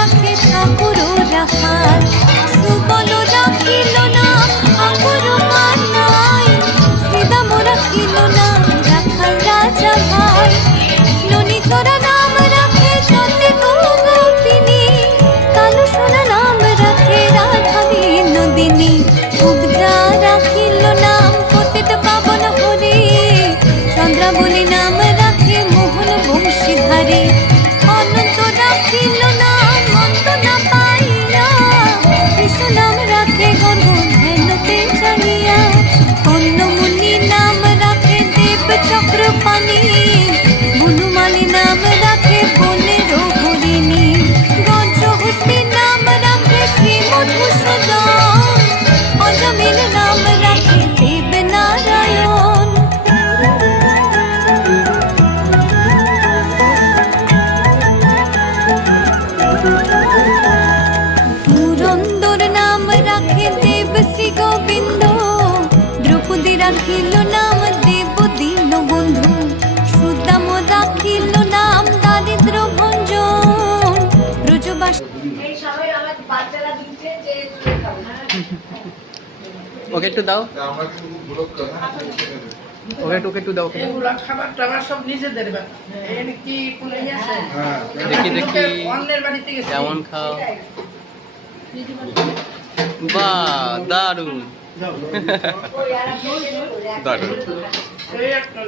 রাখে ঠাকুর রাখাল সুবল রাখিল নাম ঠাকুর কানাই শ্রীদাম রাখিল নাম রাখাল রাজা ভাই ননি চোরা নাম রাখে চন্দ্রে গোপিনী কালু সোনা নাম রাখে রাধা বিনোদিনী উগ্রা রাখিল নাম পতিত পাবন হরে চন্দ্রাবলী নাম রাখে মোহন বংশীধারী অনন্ত রাখিল নাম মন্দ না পাইয়া কৃষ্ণ নাম রাখে গর্ব ধ্যানতে জানিয়া অন্নমুনি নাম রাখে দেব চক্রপাণি বনমালী নাম রাখে বনের হরিণী গজহস্তি নাম রাখে শ্রী মধুসূদন অজমিল নাম রাখে দেব নারায়ণ পুরন্দর নাম রাখে দেব শ্রী গোবিন্দ দ্রৌপদী রাখিল নাম দেব দীন বন্ধু সুদাম রাখিল নাম দারিদ্র ভঞ্জন ব্রজবাস ওকে একটু দাও ওকে একটু দাও এগুলা খাবার টাবার সব নিজেদের ব্যাপার এর কি কোনো ইয়ে আছে দেখি অন্যের বাড়িতে গেছে কেমন খাও বাহ দারুণ দারুণ এই একটা